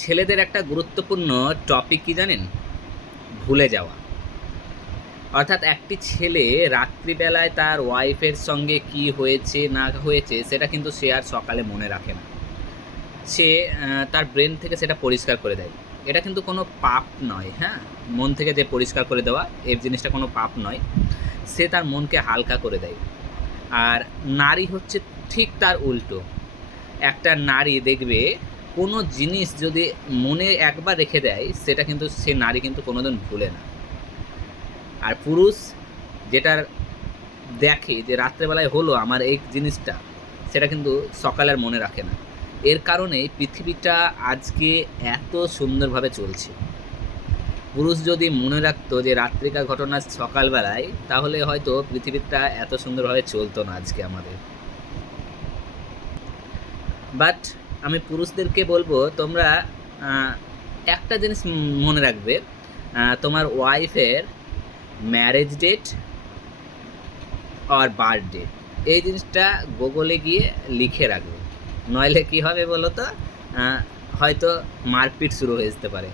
ছেলেদের একটা গুরুত্বপূর্ণ টপিক কি জানেন? ভুলে যাওয়া। অর্থাৎ একটি ছেলে রাত্রিবেলায় তার ওয়াইফের সঙ্গে কি হয়েছে না হয়েছে সেটা কিন্তু সে আর সকালে মনে রাখে না। সে তার ব্রেন থেকে সেটা পরিষ্কার করে দেয়। এটা কিন্তু কোনো পাপ নয়, হ্যাঁ? মন থেকে যে পরিষ্কার করে দেওয়া, এই জিনিসটা কোনো পাপ নয়। সে তার মনকে হালকা করে দেয়। আর নারী হচ্ছে ঠিক তার উল্টো। একটা নারী দেখবে কোনো জিনিস যদি মনে একবার রেখে দেয় সেটা কিন্তু সে নারী কিন্তু কোনোদিন ভুলে না। আর পুরুষ যেটার দেখে যে রাত্রেবেলায় হলো আমার এই জিনিসটা, সেটা কিন্তু সকালে আর মনে রাখে না। এর কারণেই পৃথিবীটা আজকে এত সুন্দরভাবে চলছে। পুরুষ যদি মনে রাখতো যে রাত্রিকার ঘটনা সকালবেলায়, তাহলে হয়তো পৃথিবীটা এত সুন্দরভাবে চলতো না আজকে আমাদের। বাট আমি পুরুষদেরকে বলবো, তোমরা আহ, একটা জিনিস মনে রাখবে, তোমার ওয়াইফের ম্যারেজ ডেট আর বার্থডে, এই জিনিসটা গুগলে গিয়ে লিখে রাখবে। নইলে কি হবে বলো তো? হয়তো মারপিট শুরু হয়ে যেতে পারে।